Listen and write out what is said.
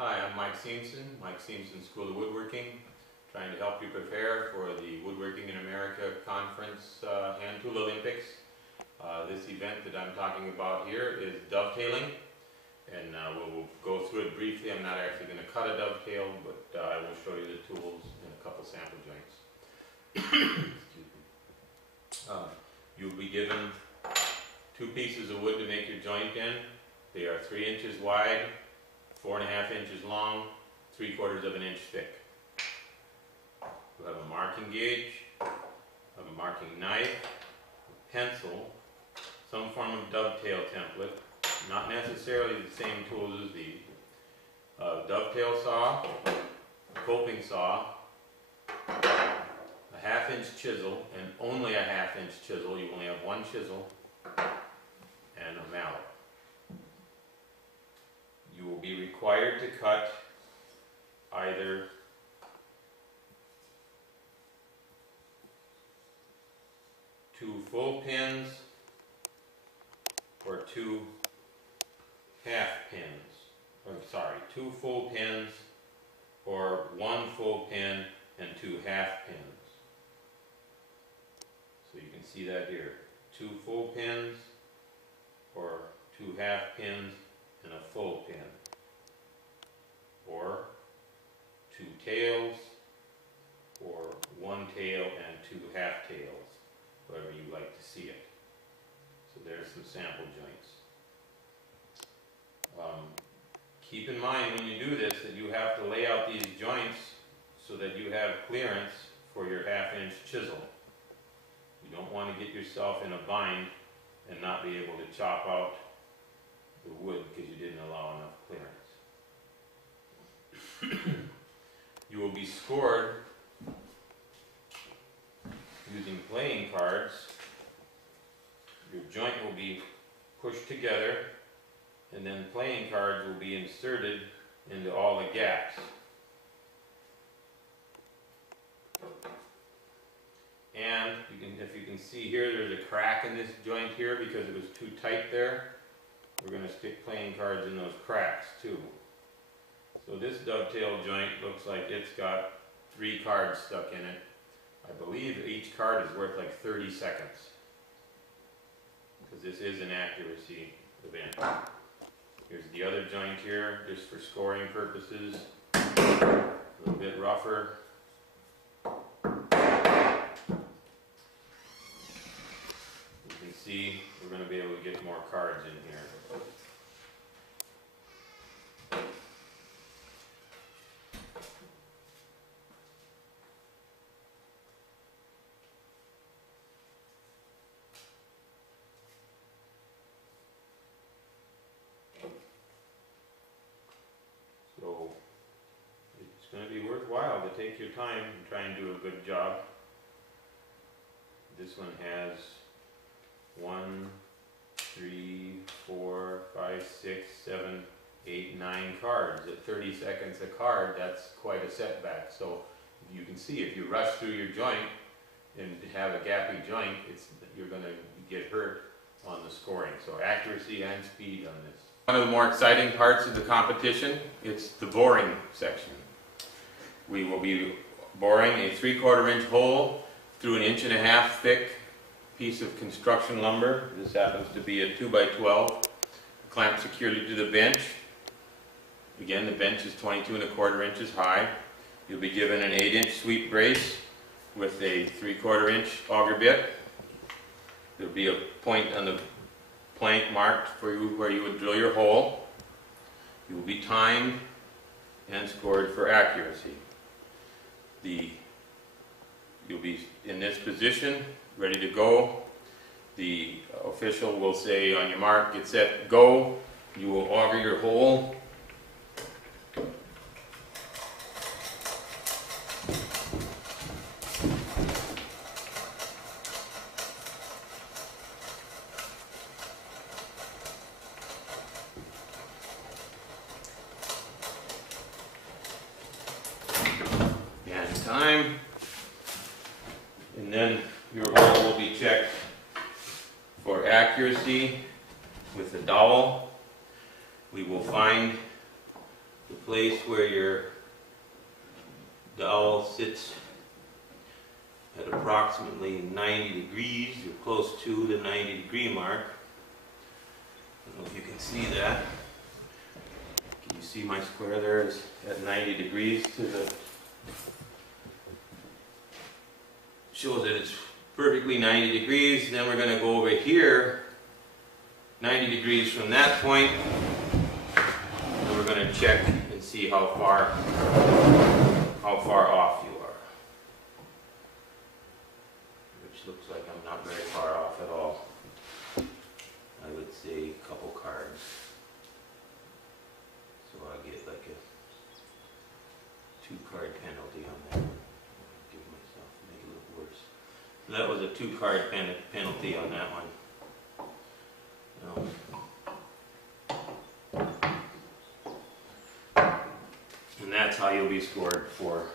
Hi, I'm Mike Siemsen, School of Woodworking, trying to help you prepare for the Woodworking in America Conference Hand Tool Olympics. This event that I'm talking about here is dovetailing, and we'll go through it briefly. I'm not actually going to cut a dovetail, but I will show you the tools and a couple sample joints. Excuse me. You'll be given 2 pieces of wood to make your joint in. They are 3 inches wide, 4.5 inches long, 3/4 of an inch thick. You'll have a marking gauge, have a marking knife, a pencil, some form of dovetail template, not necessarily the same tools as these. A dovetail saw, a coping saw, a 1/2 inch chisel, and only a 1/2 inch chisel. You only have 1 chisel, and a mallet. You will be required to cut either two full pins or 2 half pins. Or sorry, 2 full pins or 1 full pin and 2 half pins. So you can see that here. 2 full pins or 2 half pins and a full pin, or 2 tails, or 1 tail and 2 half tails, however you like to see it. So there's some sample joints. Keep in mind when you do this that you have to lay out these joints so that you have clearance for your 1/2 inch chisel. You don't want to get yourself in a bind and not be able to chop out the wood because you didn't allow enough clearance. You will be scored using playing cards. Your joint will be pushed together, and then playing cards will be inserted into all the gaps. And if you can see here, there's a crack in this joint here because it was too tight there. We're going to stick playing cards in those cracks too. So this dovetail joint looks like it's got 3 cards stuck in it. I believe each card is worth like 30 seconds. Because this is an accuracy event. Here's the other joint here, just for scoring purposes. A little bit rougher. You can see we're going to be able to get more cards in here. So it's going to be worthwhile to take your time and try and do a good job. This one has 1, 3, 4, 5, 6, 7, 8, 9 cards. At 30 seconds a card, that's quite a setback. So you can see if you rush through your joint and have a gappy joint, you're going to get hurt on the scoring. So accuracy and speed on this. One of the more exciting parts of the competition, it's the boring section. We will be boring a 3/4 inch hole through an 1.5 inch thick piece of construction lumber. This happens to be a 2x12, clamped securely to the bench. Again, the bench is 22¼ inches high. You'll be given an 8 inch sweep brace with a 3/4 inch auger bit. There'll be a point on the plank marked for you where you would drill your hole. You will be timed and scored for accuracy. You'll be in this position, ready to go. The official will say, on your mark, get set, go. You will auger your hole. Time, and then your hole will be checked for accuracy with the dowel. We will find the place where your dowel sits at approximately 90 degrees. You're close to the 90-degree mark. I don't know if you can see that. Can you see my square there is at 90 degrees to the... Shows that it's perfectly 90 degrees. Then we're going to go over here 90 degrees from that point, and we're going to check and see how far off you are. Which looks like I'm not very far off at all. I would say a couple cards. So I'll get like a 2-card penalty on that one. Give myself, make it look worse. So that was a 2-card penalty on that one. And that's how you'll be scored for